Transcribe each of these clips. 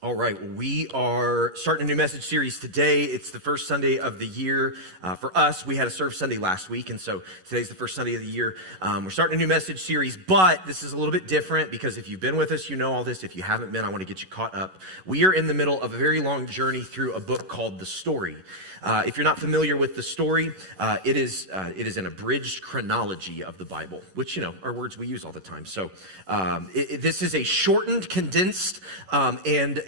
All right, we are starting a new message series today. It's the first Sunday of the year. For us, we had a Serve Sunday last week, and so today's the first Sunday of the year. We're starting a new message series, but this is a little bit different because if you've been with us, you know all this. If you haven't been, I want to get you caught up. We are in the middle of a very long journey through a book called The Story. If you're not familiar with the story, it is an abridged chronology of the Bible, which, you know, are words we use all the time. So this is a shortened, condensed, and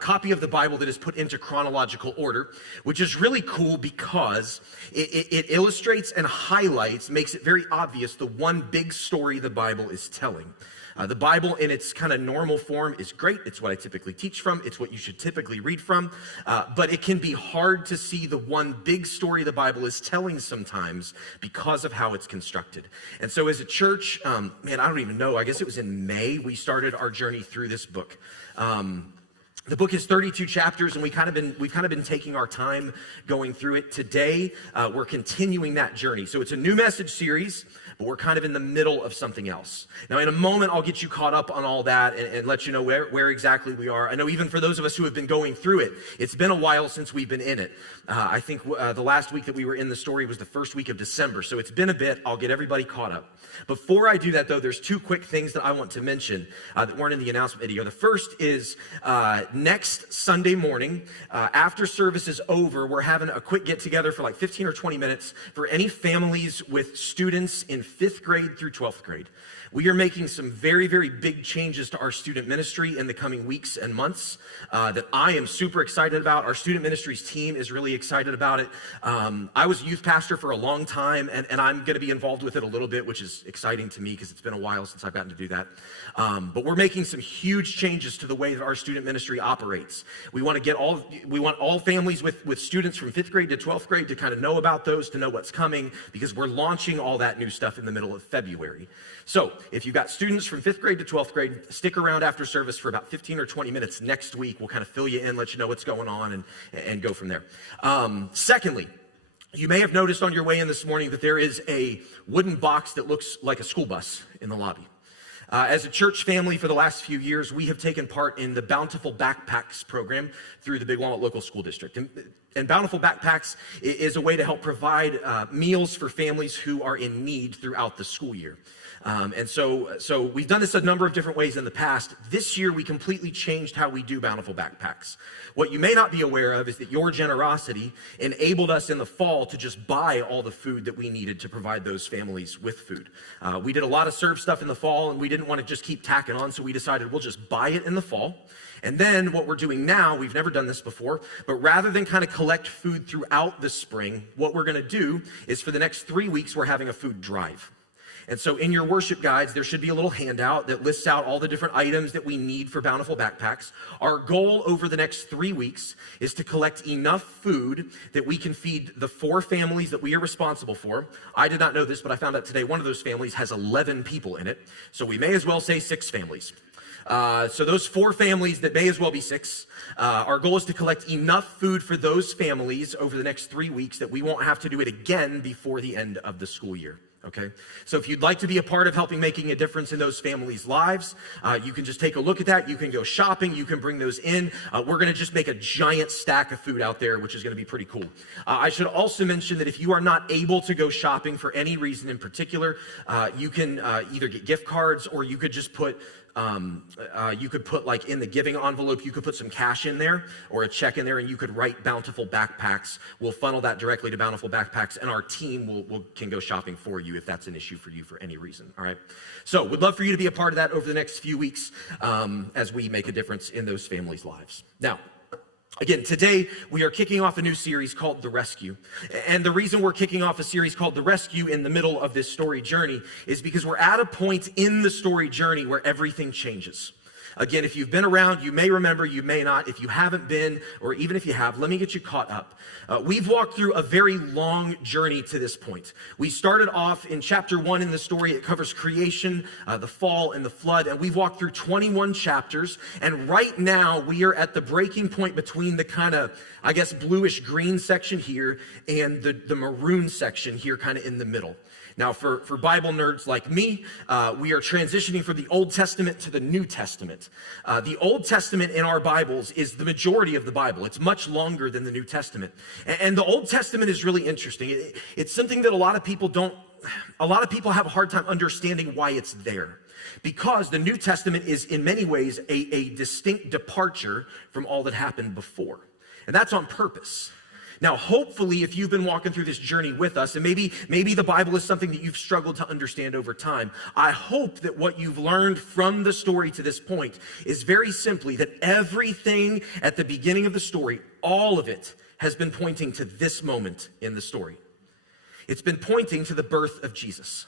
copy of the Bible that is put into chronological order, which is really cool because it illustrates and highlights, makes it very obvious the one big story the Bible is telling. The Bible in its kind of normal form is great. It's what I typically teach from. It's what you should typically read from. But it can be hard to see the one big story the Bible is telling sometimes because of how it's constructed. And so as a church, I don't even know. I guess it was in May we started our journey through this book. The book is 32 chapters, and we've kind of been taking our time going through it. Today, we're continuing that journey. So it's a new message series, but we're kind of in the middle of something else. Now, in a moment, I'll get you caught up on all that and let you know where exactly we are. I know even for those of us who have been going through it, it's been a while since we've been in it. I think the last week that we were in the story was the first week of December, so it's been a bit. I'll get everybody caught up. Before I do that, though, there's two quick things that I want to mention that weren't in the announcement video. The first is next Sunday morning, after service is over, we're having a quick get-together for like 15 or 20 minutes for any families with students in 5th grade through 12th grade. We are making some very, very big changes to our student ministry in the coming weeks and months that I am super excited about. Our student ministries team is really excited about it. I was a youth pastor for a long time, and I'm going to be involved with it a little bit, which is exciting to me because it's been a while since I've gotten to do that. But we're making some huge changes to the way that our student ministry operates. We want all families with students from 5th grade to 12th grade to kind of know about those, to know what's coming, because we're launching all that new stuff in the middle of February. So if you've got students from 5th grade to 12th grade, stick around after service for about 15 or 20 minutes next week. We'll kind of fill you in, let you know what's going on, and go from there. Secondly, you may have noticed on your way in this morning that there is a wooden box that looks like a school bus in the lobby. As a church family for the last few years, we have taken part in the Bountiful Backpacks program through the Big Walnut Local School District. And Bountiful Backpacks is a way to help provide meals for families who are in need throughout the school year. And so we've done this a number of different ways in the past. This year, we completely changed how we do Bountiful Backpacks. What you may not be aware of is that your generosity enabled us in the fall to just buy all the food that we needed to provide those families with food. We did a lot of serve stuff in the fall, and we didn't want to just keep tacking on, so we decided we'll just buy it in the fall. And then what we're doing now, we've never done this before, but rather than kind of collect food throughout the spring, what we're going to do is for the next 3 weeks, we're having a food drive. And so in your worship guides, there should be a little handout that lists out all the different items that we need for Bountiful Backpacks. Our goal over the next 3 weeks is to collect enough food that we can feed the 4 families that we are responsible for. I did not know this, but I found out today one of those families has 11 people in it. So we may as well say 6 families. So those 4 families that may as well be 6, our goal is to collect enough food for those families over the next 3 weeks that we won't have to do it again before the end of the school year. Okay, so if you'd like to be a part of helping making a difference in those families' lives, you can just take a look at that. You can go shopping. You can bring those in. We're going to just make a giant stack of food out there, which is going to be pretty cool. I should also mention that if you are not able to go shopping for any reason in particular, you can either get gift cards, or you could just put like in the giving envelope, you could put some cash in there or a check in there, and you could write Bountiful Backpacks. We'll funnel that directly to Bountiful Backpacks, and our team can go shopping for you if that's an issue for you for any reason. All right. So we'd love for you to be a part of that over the next few weeks as we make a difference in those families' lives. Now, again, today we are kicking off a new series called The Rescue. And the reason we're kicking off a series called The Rescue in the middle of this story journey is because we're at a point in the story journey where everything changes. Again, if you've been around, you may remember, you may not. If you haven't been, or even if you have, let me get you caught up. We've walked through a very long journey to this point. We started off in chapter 1 in the story. It covers creation, the fall, and the flood. And we've walked through 21 chapters. And right now, we are at the breaking point between the kind of, I guess, bluish green section here and the maroon section here kind of in the middle. Now, for Bible nerds like me, we are transitioning from the Old Testament to the New Testament. The Old Testament in our Bibles is the majority of the Bible. It's much longer than the New Testament. And the Old Testament is really interesting. It's something that a lot of people have a hard time understanding why it's there. Because the New Testament is in many ways a distinct departure from all that happened before. And that's on purpose. Now, hopefully, if you've been walking through this journey with us, and maybe the Bible is something that you've struggled to understand over time, I hope that what you've learned from the story to this point is very simply that everything at the beginning of the story, all of it, has been pointing to this moment in the story. It's been pointing to the birth of Jesus.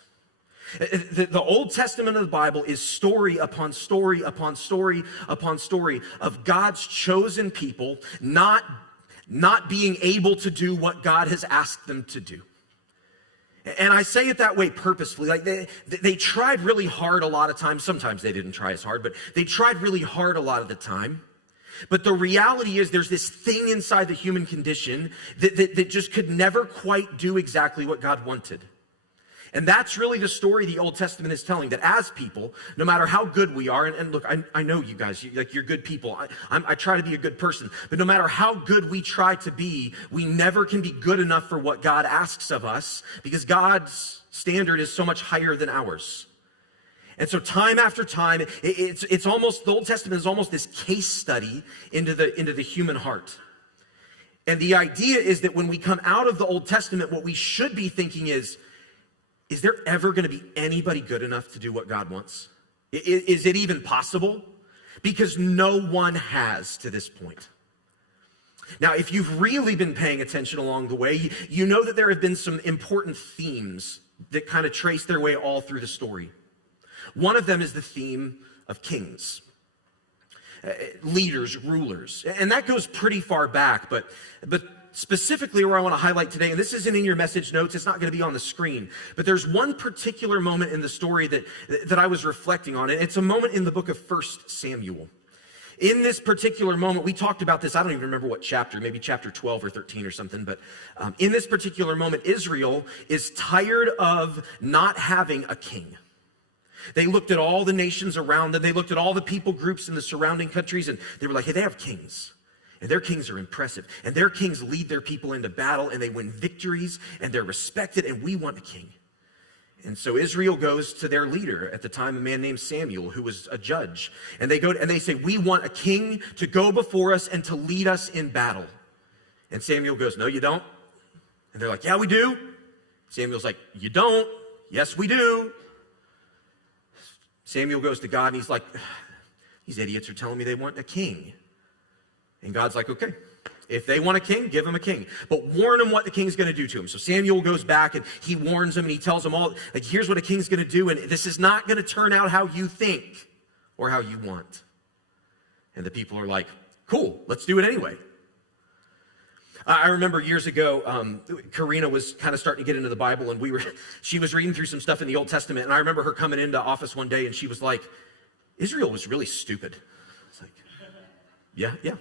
The Old Testament of the Bible is story upon story upon story upon story of God's chosen people not being able to do what God has asked them to do. And I say it that way purposefully. Like they tried really hard a lot of times. Sometimes they didn't try as hard, but they tried really hard a lot of the time. But the reality is there's this thing inside the human condition that just could never quite do exactly what God wanted. And that's really the story the Old Testament is telling, that as people, no matter how good we are, and look, I know you guys, you're good people. I try to be a good person. But no matter how good we try to be, we never can be good enough for what God asks of us, because God's standard is so much higher than ours. And so time after time, it's almost, the Old Testament is almost this case study into the human heart. And the idea is that when we come out of the Old Testament, what we should be thinking is there ever going to be anybody good enough to do what God wants? Is it even possible? Because no one has to this point. Now, if you've really been paying attention along the way, you know that there have been some important themes that kind of trace their way all through the story. One of them is the theme of kings, leaders, rulers. And that goes pretty far back, but specifically where I want to highlight today, and this isn't in your message notes, it's not going to be on the screen, but there's one particular moment in the story that I was reflecting on, and it's a moment in the book of 1 Samuel. In this particular moment, we talked about this, I don't even remember what chapter, maybe chapter 12 or 13 or something, but in this particular moment, Israel is tired of not having a king. They looked at all the nations around them, they looked at all the people groups in the surrounding countries, and they were like, hey, they have kings. And their kings are impressive. And their kings lead their people into battle, and they win victories, and they're respected, and we want a king. And so Israel goes to their leader at the time, a man named Samuel, who was a judge. And they go and they say, we want a king to go before us and to lead us in battle. And Samuel goes, no, you don't. And they're like, yeah, we do. Samuel's like, you don't. Yes, we do. Samuel goes to God, and he's like, these idiots are telling me they want a king. And God's like, okay, if they want a king, give them a king. But warn them what the king's going to do to them. So Samuel goes back and he warns them and he tells them all, like, here's what a king's going to do. And this is not going to turn out how you think or how you want. And the people are like, cool, let's do it anyway. I remember years ago, Karina was kind of starting to get into the Bible, and she was reading through some stuff in the Old Testament. And I remember her coming into office one day and she was like, Israel was really stupid. It's like, yep,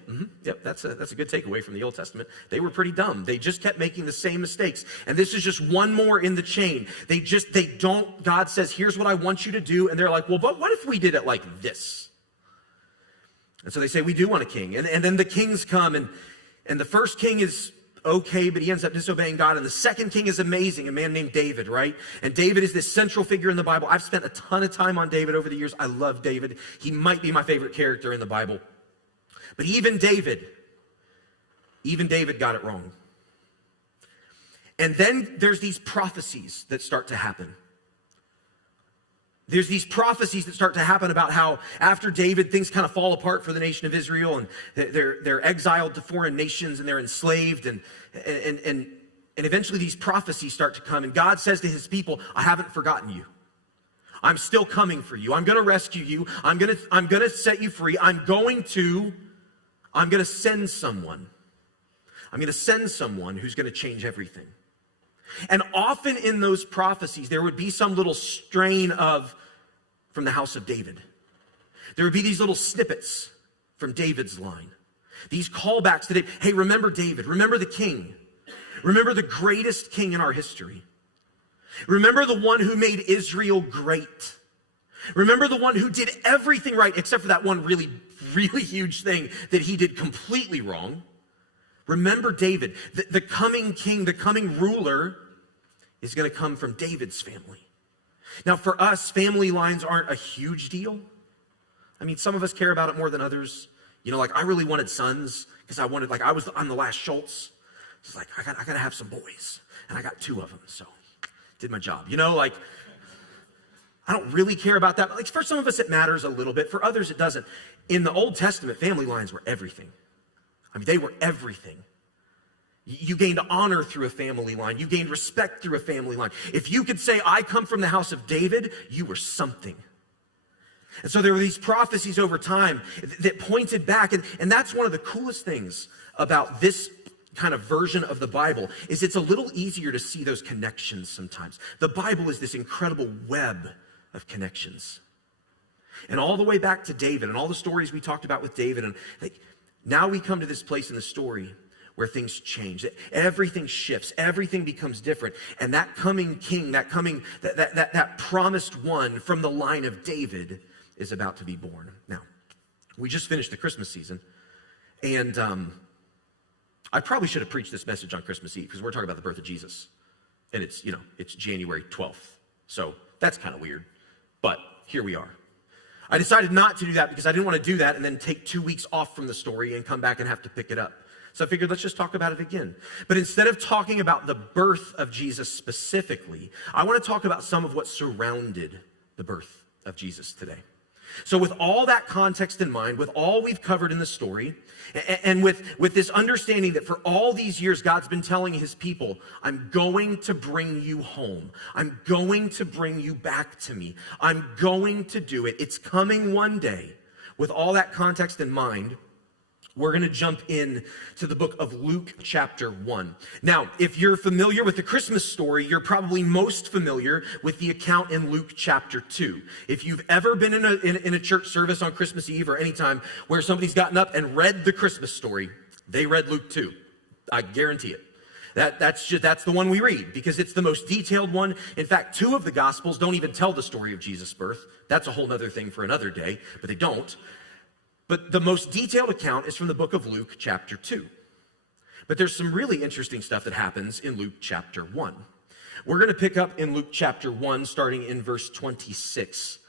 that's a good takeaway from the Old Testament. They were pretty dumb. They just kept making the same mistakes. And this is just one more in the chain. God says, here's what I want you to do. And they're like, well, but what if we did it like this? And so they say, we do want a king. And then the kings come, and the first king is okay, but he ends up disobeying God. And the second king is amazing, a man named David, right? And David is this central figure in the Bible. I've spent a ton of time on David over the years. I love David. He might be my favorite character in the Bible. But even David got it wrong. And then there's these prophecies that start to happen. There's these prophecies that start to happen about how after David, things kind of fall apart for the nation of Israel, and they're exiled to foreign nations, and they're enslaved, and eventually these prophecies start to come, and God says to his people, I haven't forgotten you. I'm still coming for you. I'm going to rescue you. I'm going to set you free. I'm going to send someone. I'm going to send someone who's going to change everything. And often in those prophecies, there would be some little strain from the house of David. There would be these little snippets from David's line. These callbacks to David. Hey, remember David. Remember the king. Remember the greatest king in our history. Remember the one who made Israel great. Remember the one who did everything right except for that one really, really huge thing that he did completely wrong. Remember David, the coming king, the coming ruler is going to come from David's family. Now for us, family lines aren't a huge deal. I mean, some of us care about it more than others. You know, like I really wanted sons because I'm the last Schultz. It's like, I got to have some boys. And I got 2 of them, so did my job. You know, like, I don't really care about that. Like, for some of us, it matters a little bit. For others, it doesn't. In the Old Testament, family lines were everything. I mean, they were everything. You gained honor through a family line. You gained respect through a family line. If you could say, I come from the house of David, you were something. And so there were these prophecies over time that pointed back. And that's one of the coolest things about this kind of version of the Bible is it's a little easier to see those connections sometimes. The Bible is this incredible web of connections. And all the way back to David and all the stories we talked about with David. And now we come to this place in the story where things change. Everything shifts. Everything becomes different. And that coming king, that promised one from the line of David is about to be born. Now, we just finished the Christmas season. And I probably should have preached this message on Christmas Eve because we're talking about the birth of Jesus. And it's January 12th. So that's kind of weird. But here we are. I decided not to do that because I didn't want to do that and then take 2 weeks off from the story and come back and have to pick it up. So I figured let's just talk about it again. But instead of talking about the birth of Jesus specifically, I want to talk about some of what surrounded the birth of Jesus today. So with all that context in mind, with all we've covered in the story, and with this understanding that for all these years, God's been telling his people, I'm going to bring you home. I'm going to bring you back to me. I'm going to do it. It's coming one day. With all that context in mind, we're going to jump in to the book of Luke chapter 1. Now, if you're familiar with the Christmas story, you're probably most familiar with the account in Luke chapter 2. If you've ever been in a church service on Christmas Eve or any time where somebody's gotten up and read the Christmas story, they read Luke 2. I guarantee it. That's the one we read because it's the most detailed one. In fact, 2 of the Gospels don't even tell the story of Jesus' birth. That's a whole other thing for another day, but they don't. But the most detailed account is from the book of Luke chapter 2. But there's some really interesting stuff that happens in Luke chapter 1. We're going to pick up in Luke chapter 1, starting in verse 26.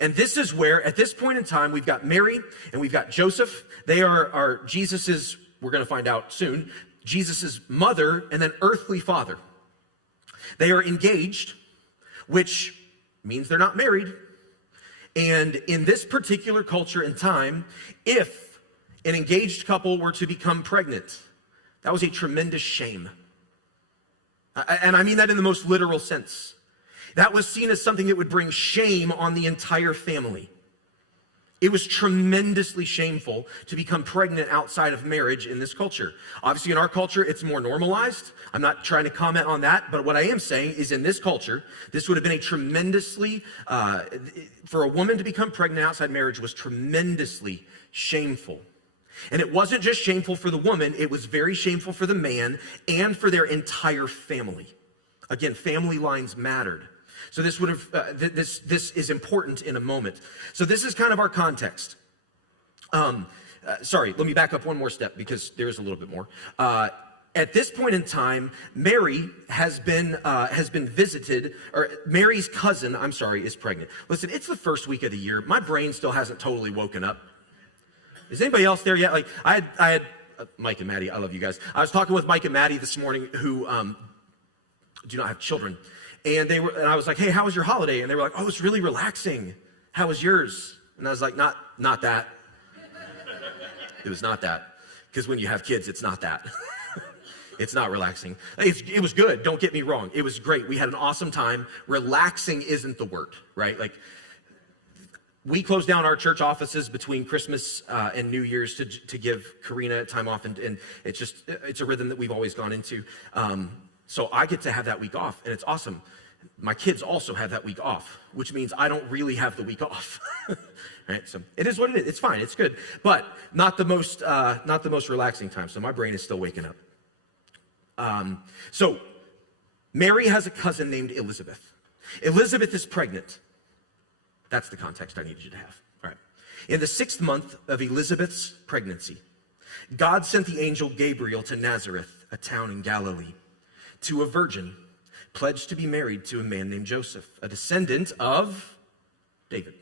And this is where, at this point in time, we've got Mary and we've got Joseph. They are Jesus's, we're going to find out soon, Jesus's mother and then earthly father. They are engaged, which means they're not married. And in this particular culture and time, if an engaged couple were to become pregnant, that was a tremendous shame. And I mean that in the most literal sense. That was seen as something that would bring shame on the entire family. It was tremendously shameful to become pregnant outside of marriage in this culture. Obviously, in our culture, it's more normalized. I'm not trying to comment on that, but what I am saying is in this culture, this would have been a tremendously, for a woman to become pregnant outside marriage was tremendously shameful. And it wasn't just shameful for the woman, it was very shameful for the man and for their entire family. Again, family lines mattered. So this would have this is important in a moment. So this is kind of our context. Sorry, let me back up one more step because there is a little bit more. At this point in time, Mary has been visited, or Mary's cousin, I'm sorry, is pregnant. Listen, it's the first week of the year. My brain still hasn't totally woken up. Is anybody else there yet? Like I had Mike and Maddie. I love you guys. I was talking with Mike and Maddie this morning, who do not have children. And I was like, hey, how was your holiday? And they were like, oh, it's really relaxing. How was yours? And I was like, not that. It was not that. Because when you have kids, it's not that. It's not relaxing. It was good. Don't get me wrong. It was great. We had an awesome time. Relaxing isn't the word, right? Like, we closed down our church offices between Christmas and New Year's to give Karina time off. And it's a rhythm that we've always gone into. So I get to have that week off, and it's awesome. My kids also have that week off, which means I don't really have the week off. Right? So it is what it is. It's fine. It's good, but not the most relaxing time. So my brain is still waking up. So Mary has a cousin named Elizabeth. Elizabeth is pregnant. That's the context I needed you to have. All right. In the 6th month of Elizabeth's pregnancy, God sent the angel Gabriel to Nazareth, a town in Galilee, to a virgin pledged to be married to a man named Joseph, a descendant of David.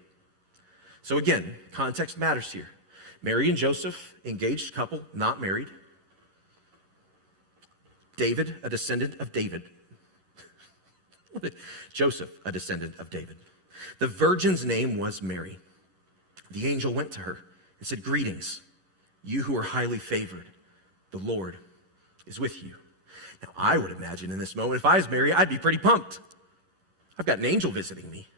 So again, context matters here. Mary and Joseph, engaged couple, not married. David, a descendant of David. Joseph, a descendant of David. The virgin's name was Mary. The angel went to her and said, "Greetings, you who are highly favored. The Lord is with you." Now, I would imagine in this moment, if I was Mary, I'd be pretty pumped. I've got an angel visiting me.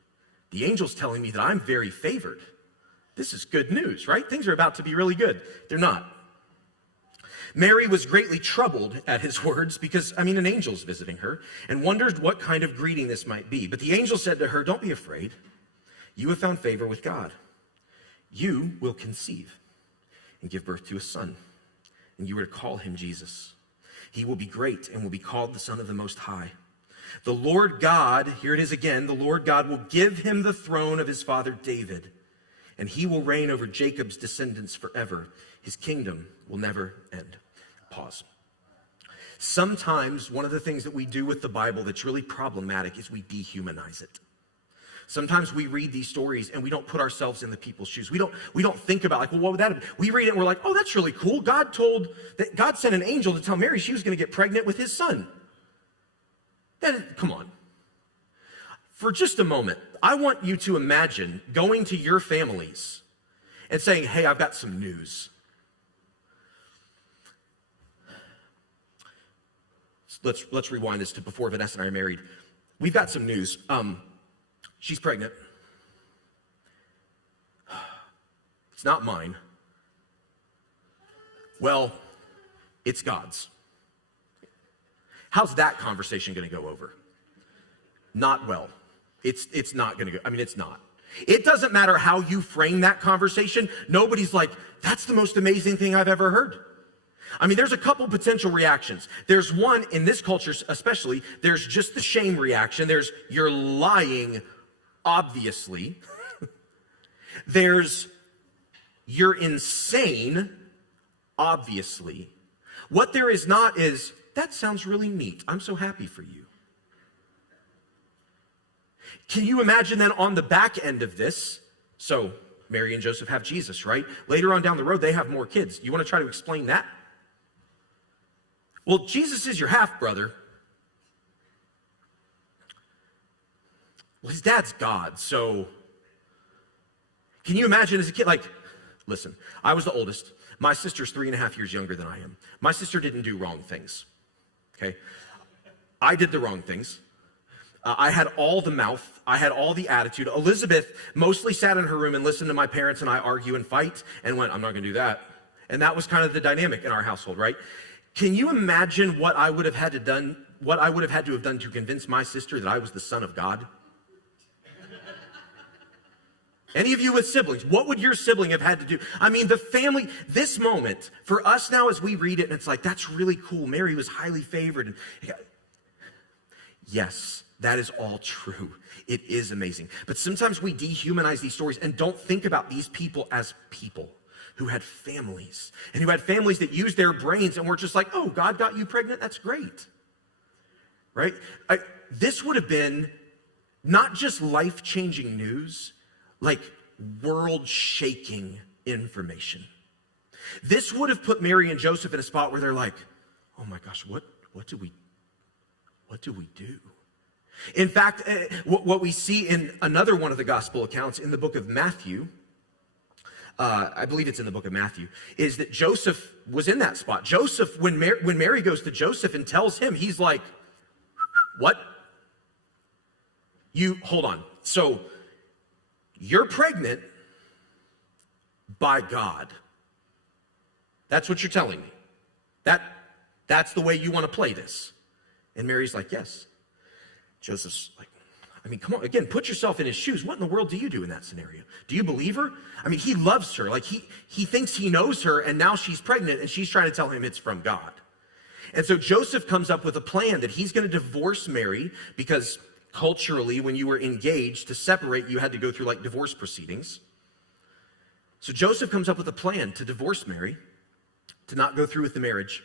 The angel's telling me that I'm very favored. This is good news, right? Things are about to be really good. They're not. Mary was greatly troubled at his words because, an angel's visiting her, and wondered what kind of greeting this might be. But the angel said to her, "Don't be afraid. You have found favor with God. You will conceive and give birth to a son, and you are to call him Jesus. He will be great and will be called the Son of the Most High. The Lord God," here it is again, "the Lord God will give him the throne of his father David, and he will reign over Jacob's descendants forever. His kingdom will never end." Pause. Sometimes one of the things that we do with the Bible that's really problematic is we dehumanize it. Sometimes we read these stories and we don't put ourselves in the people's shoes. We don't think about what would that have been? We read it and we're like, oh, that's really cool. God sent an angel to tell Mary she was going to get pregnant with his son. Come on. For just a moment, I want you to imagine going to your families and saying, "Hey, I've got some news." Let's rewind this to before Vanessa and I are married. We've got some news. She's pregnant. It's not mine. Well, it's God's. How's that conversation going to go over? Not well. It's not going to go. It's not. It doesn't matter how you frame that conversation. Nobody's like, "That's the most amazing thing I've ever heard." There's a couple potential reactions. There's one, in this culture especially, there's just the shame reaction. There's, "You're lying, obviously." There's, "You're insane, obviously." What there is not is, "That sounds really neat. I'm so happy for you." Can you imagine then on the back end of this? So Mary and Joseph have Jesus, right? Later on down the road, they have more kids. You want to try to explain that? Well, Jesus is your half-brother. Well, his dad's God, so can you imagine as a kid, listen, I was the oldest. My sister's 3.5 years younger than I am. My sister didn't do wrong things, okay? I did the wrong things. I had all the mouth. I had all the attitude. Elizabeth mostly sat in her room and listened to my parents and I argue and fight and went, "I'm not going to do that." And that was kind of the dynamic in our household, right? Can you imagine what I would have had to have done to convince my sister that I was the Son of God? Any of you with siblings, what would your sibling have had to do? The family, this moment, for us now as we read it, and it's like, that's really cool. Mary was highly favored. Yes, that is all true. It is amazing. But sometimes we dehumanize these stories and don't think about these people as people who had families and who had families that used their brains and were just like, "Oh, God got you pregnant? That's great." Right? This would have been not just life-changing news, like world-shaking information. This would have put Mary and Joseph in a spot where they're like, "Oh my gosh, what do we do?" In fact, what we see in another one of the gospel accounts in the book of Matthew, I believe it's in the book of Matthew, is that Joseph was in that spot. Joseph, when Mary goes to Joseph and tells him, he's like, "What? Hold on. So you're pregnant by God. That's what you're telling me. That's the way you want to play this." And Mary's like, "Yes." Joseph's like, come on, again, put yourself in his shoes. What in the world do you do in that scenario? Do you believe her? He loves her. He thinks he knows her, and now she's pregnant, and she's trying to tell him it's from God. And so Joseph comes up with a plan that he's going to divorce Mary because culturally, when you were engaged, to separate, you had to go through like divorce proceedings. So Joseph comes up with a plan to divorce Mary, to not go through with the marriage,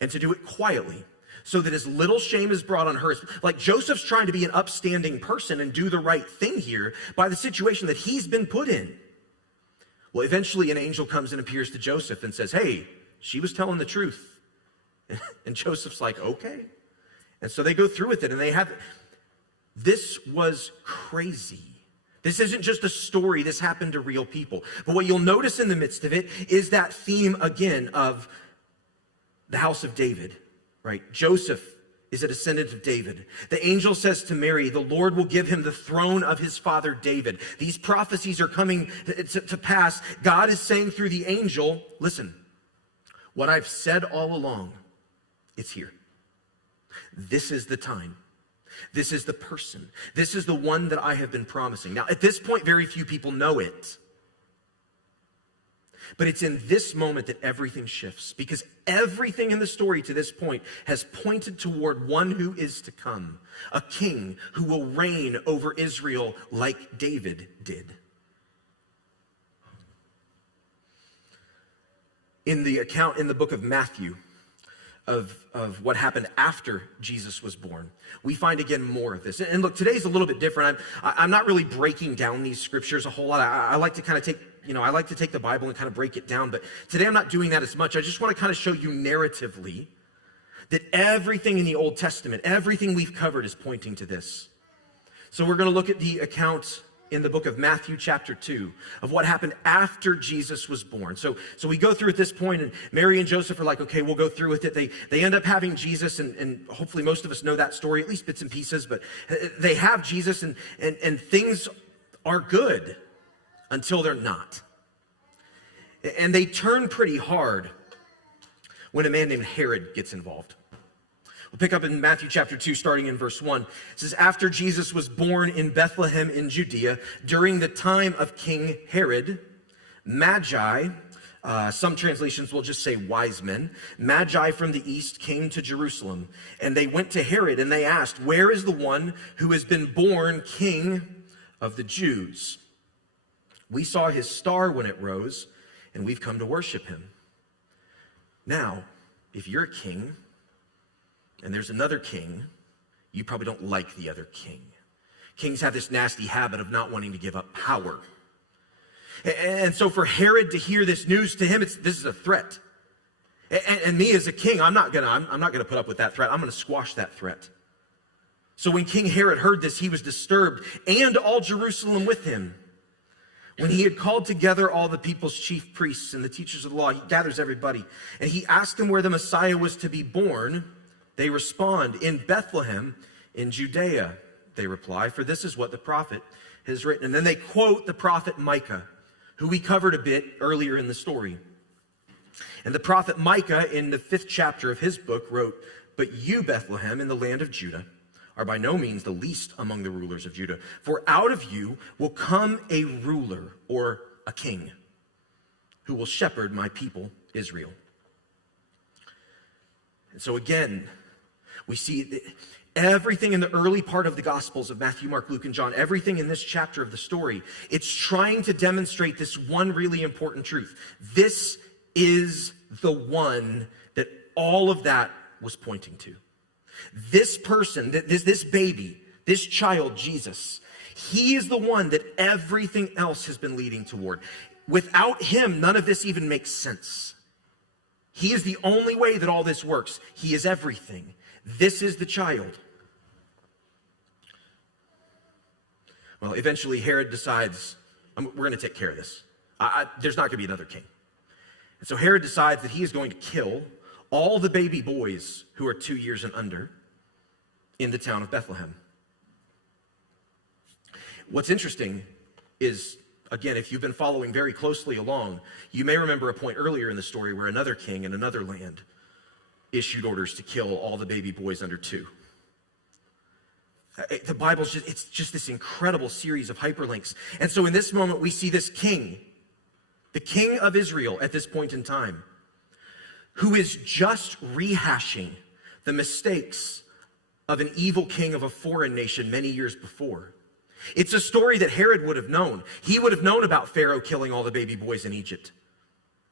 and to do it quietly so that as little shame is brought on her. Like Joseph's trying to be an upstanding person and do the right thing here by the situation that he's been put in. Well, eventually an angel comes and appears to Joseph and says, hey, she was telling the truth. And Joseph's like, okay. And so they go through with it, and this was crazy. This isn't just a story. This happened to real people. But what you'll notice in the midst of it is that theme again of the house of David, right? Joseph is a descendant of David. The angel says to Mary, the Lord will give him the throne of his father David. These prophecies are coming to pass. God is saying through the angel, listen, what I've said all along, it's here. This is the time. This is the person. This is the one that I have been promising. Now, at this point, very few people know it. But it's in this moment that everything shifts, because everything in the story to this point has pointed toward one who is to come, a king who will reign over Israel like David did. In the account in the book of Matthew of what happened after Jesus was born, we find again more of this. And look, today's a little bit different. I'm not really breaking down these scriptures a whole lot. I like to kind of I like to take the Bible and kind of break it down, but today I'm not doing that as much. I just want to kind of show you narratively that everything in the Old Testament, everything we've covered is pointing to this. So we're going to look at the account in the book of Matthew chapter 2 of what happened after Jesus was born. So we go through at this point, and Mary and Joseph are like, okay, we'll go through with it. They end up having Jesus, and hopefully most of us know that story, at least bits and pieces, but they have Jesus, and things are good until they're not. And they turn pretty hard when a man named Herod gets involved. We'll pick up in Matthew chapter 2, starting in verse 1. It says, after Jesus was born in Bethlehem in Judea, during the time of King Herod, Magi, some translations will just say wise men, Magi from the east came to Jerusalem, and they went to Herod, and they asked, where is the one who has been born king of the Jews? We saw his star when it rose, and we've come to worship him. Now, if you're a king, and there's another king, you probably don't like the other king. Kings have this nasty habit of not wanting to give up power. And so for Herod to hear this news, to him, this is a threat. And me as a king, I'm not gonna put up with that threat. I'm gonna squash that threat. So when King Herod heard this, he was disturbed, and all Jerusalem with him. When he had called together all the people's chief priests and the teachers of the law, he gathers everybody, and he asked them where the Messiah was to be born. They respond, in Bethlehem, in Judea, they reply, for this is what the prophet has written. And then they quote the prophet Micah, who we covered a bit earlier in the story. And the prophet Micah, in the 5th chapter of his book, wrote, but you, Bethlehem, in the land of Judah, are by no means the least among the rulers of Judah. For out of you will come a ruler, or a king, who will shepherd my people, Israel. And so again, we see everything in the early part of the Gospels of Matthew, Mark, Luke, and John, everything in this chapter of the story, it's trying to demonstrate this one really important truth. This is the one that all of that was pointing to. This person, this baby, this child, Jesus, he is the one that everything else has been leading toward. Without him, none of this even makes sense. He is the only way that all this works. He is everything. This is the child. Well, eventually Herod decides, we're going to take care of this. There's not going to be another king. And so Herod decides that he is going to kill all the baby boys who are 2 years and under in the town of Bethlehem. What's interesting is, again, if you've been following very closely along, you may remember a point earlier in the story where another king in another land issued orders to kill all the baby boys under 2. The Bible's it's just this incredible series of hyperlinks. And so in this moment, we see this king, the king of Israel at this point in time, who is just rehashing the mistakes of an evil king of a foreign nation many years before. It's a story that Herod would have known. He would have known about Pharaoh killing all the baby boys in Egypt.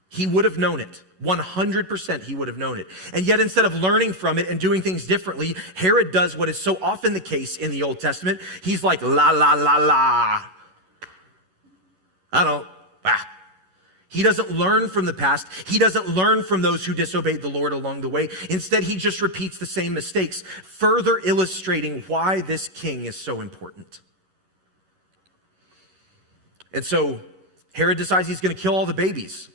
He would have known it. 100% he would have known it. And yet instead of learning from it and doing things differently, Herod does what is so often the case in the Old Testament. He's like, la, la, la, la. I don't, He doesn't learn from the past. He doesn't learn from those who disobeyed the Lord along the way. Instead, he just repeats the same mistakes, further illustrating why this king is so important. And so Herod decides he's going to kill all the babies.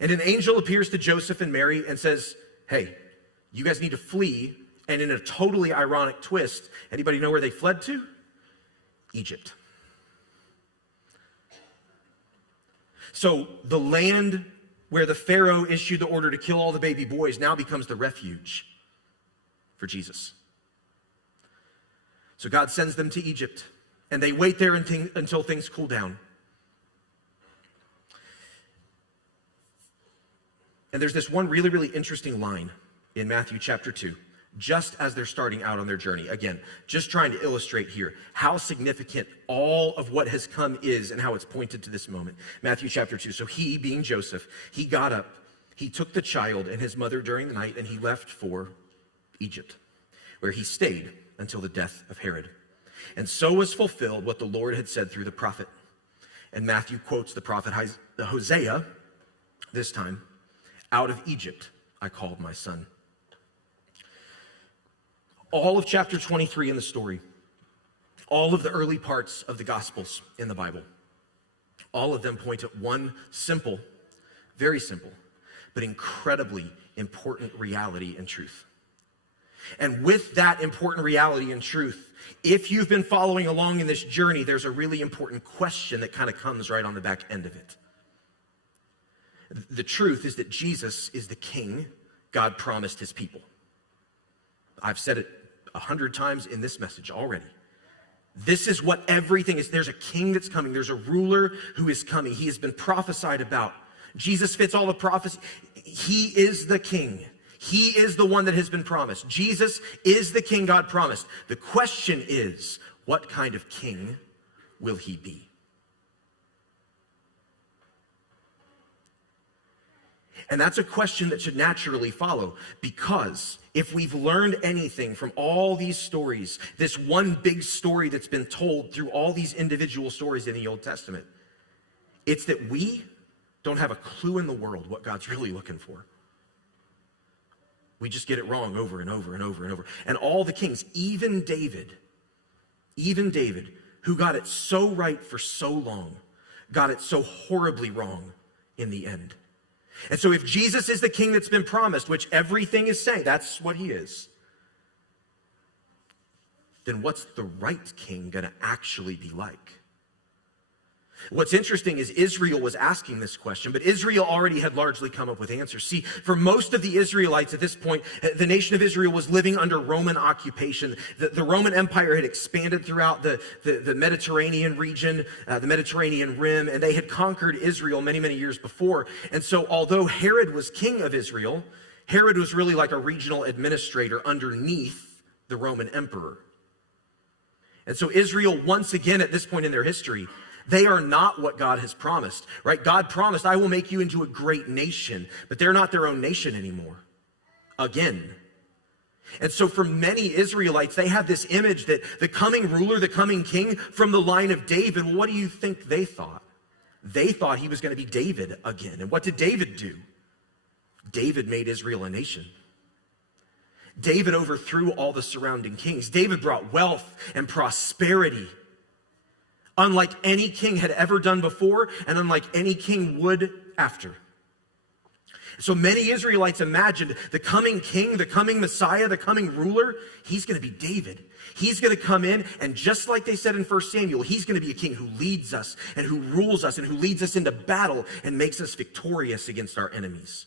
And an angel appears to Joseph and Mary and says, hey, you guys need to flee. And in a totally ironic twist, anybody know where they fled to? Egypt. So the land where the Pharaoh issued the order to kill all the baby boys now becomes the refuge for Jesus. So God sends them to Egypt, and they wait there until things cool down. And there's this one really, really interesting line in Matthew chapter 2, just as they're starting out on their journey. Again, just trying to illustrate here how significant all of what has come is and how it's pointed to this moment. Matthew chapter 2. So he, being Joseph, he got up, he took the child and his mother during the night, and he left for Egypt, where he stayed until the death of Herod. And so was fulfilled what the Lord had said through the prophet. And Matthew quotes the prophet Hosea, this time, out of Egypt I called my son. All of chapter 23 in the story, all of the early parts of the Gospels in the Bible, all of them point at one simple, very simple, but incredibly important reality and truth. And with that important reality and truth, if you've been following along in this journey, there's a really important question that kind of comes right on the back end of it. The truth is that Jesus is the king God promised his people. I've said it 100 times in this message already. This is what everything is. There's a king that's coming. There's a ruler who is coming. He has been prophesied about. Jesus fits all the prophecy. He is the king. He is the one that has been promised. Jesus is the king God promised. The question is, what kind of king will he be? And that's a question that should naturally follow, because if we've learned anything from all these stories, this one big story that's been told through all these individual stories in the Old Testament, it's that we don't have a clue in the world what God's really looking for. We just get it wrong over and over and over and over. And all the kings, even David, who got it so right for so long, got it so horribly wrong in the end. And so if Jesus is the king that's been promised, which everything is saying, that's what he is, then what's the right king going to actually be like? What's interesting is Israel was asking this question, but Israel already had largely come up with answers. See, for most of the Israelites at this point, the nation of Israel was living under Roman occupation. The Roman Empire had expanded throughout the Mediterranean region, the Mediterranean rim, and they had conquered Israel many, many years before. And so although Herod was king of Israel, Herod was really like a regional administrator underneath the Roman emperor. And so Israel, once again at this point in their history, they are not what God has promised, right? God promised, I will make you into a great nation, but they're not their own nation anymore, again. And so for many Israelites, they have this image that the coming ruler, the coming king from the line of David, what do you think they thought? They thought he was going to be David again. And what did David do? David made Israel a nation. David overthrew all the surrounding kings. David brought wealth and prosperity, unlike any king had ever done before, and unlike any king would after. So many Israelites imagined the coming king, the coming Messiah, the coming ruler, he's going to be David. He's going to come in, and just like they said in 1 Samuel, he's going to be a king who leads us and who rules us and who leads us into battle and makes us victorious against our enemies.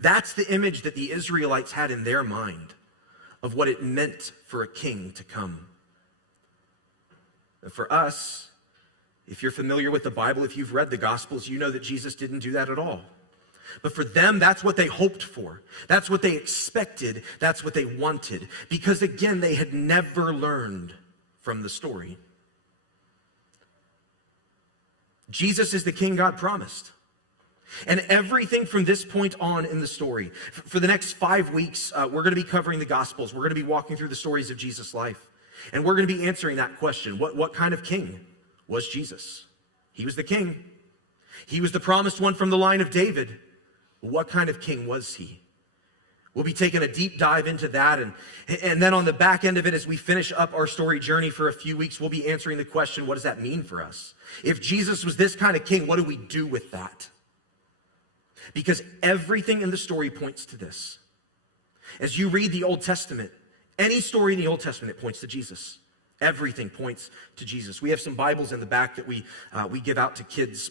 That's the image that the Israelites had in their mind of what it meant for a king to come. For us, if you're familiar with the Bible, if you've read the Gospels, you know that Jesus didn't do that at all. But for them, that's what they hoped for. That's what they expected. That's what they wanted. Because again, they had never learned from the story. Jesus is the king God promised. And everything from this point on in the story, for the next 5 weeks, we're going to be covering the Gospels. We're going to be walking through the stories of Jesus' life. And we're going to be answering that question. What kind of king was Jesus? He was the king. He was the promised one from the line of David. What kind of king was he? We'll be taking a deep dive into that. And then on the back end of it, as we finish up our story journey for a few weeks, we'll be answering the question, what does that mean for us? If Jesus was this kind of king, what do we do with that? Because everything in the story points to this. As you read the Old Testament, any story in the Old Testament, it points to Jesus. Everything points to Jesus. We have some Bibles in the back that we give out to kids.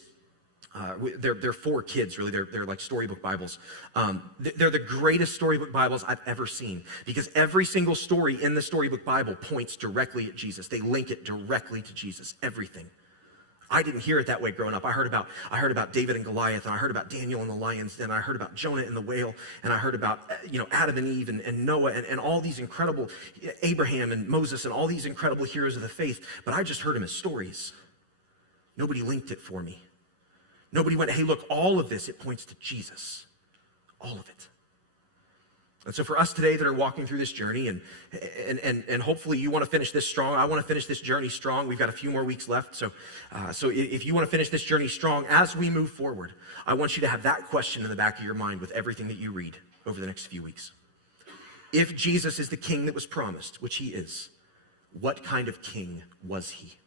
They're for kids, really. They're like storybook Bibles. They're the greatest storybook Bibles I've ever seen, because every single story in the storybook Bible points directly at Jesus. They link it directly to Jesus, everything. I didn't hear it that way growing up. I heard about David and Goliath, and I heard about Daniel and the lion's den. I heard about Jonah and the whale, and I heard about Adam and Eve and Noah and all these incredible, Abraham and Moses and all these incredible heroes of the faith. But I just heard them as stories. Nobody linked it for me. Nobody went, hey, look, all of this, it points to Jesus. All of it. And so for us today that are walking through this journey, and hopefully you want to finish this strong. I want to finish this journey strong. We've got a few more weeks left. So if you want to finish this journey strong as we move forward, I want you to have that question in the back of your mind with everything that you read over the next few weeks. If Jesus is the king that was promised, which he is, what kind of king was he?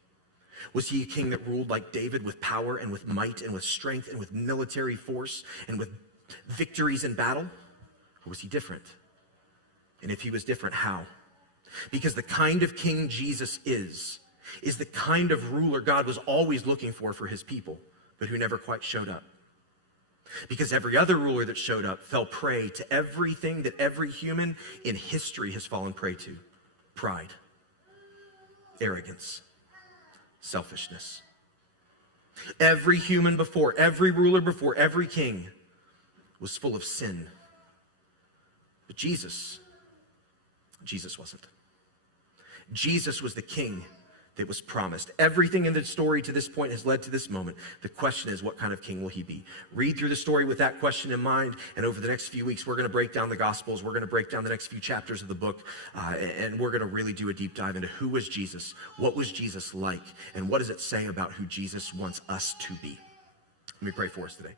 Was he a king that ruled like David with power and with might and with strength and with military force and with victories in battle? Or was he different? And if he was different, how? Because the kind of king Jesus is the kind of ruler God was always looking for his people, but who never quite showed up. Because every other ruler that showed up fell prey to everything that every human in history has fallen prey to. Pride, arrogance, selfishness. Every human before, every ruler before, every king was full of sin. But Jesus wasn't. Jesus was the king that was promised. Everything in the story to this point has led to this moment. The question is, what kind of king will he be? Read through the story with that question in mind, and over the next few weeks, we're going to break down the Gospels. We're going to break down the next few chapters of the book, and we're going to really do a deep dive into who was Jesus, what was Jesus like, and what does it say about who Jesus wants us to be. Let me pray for us today.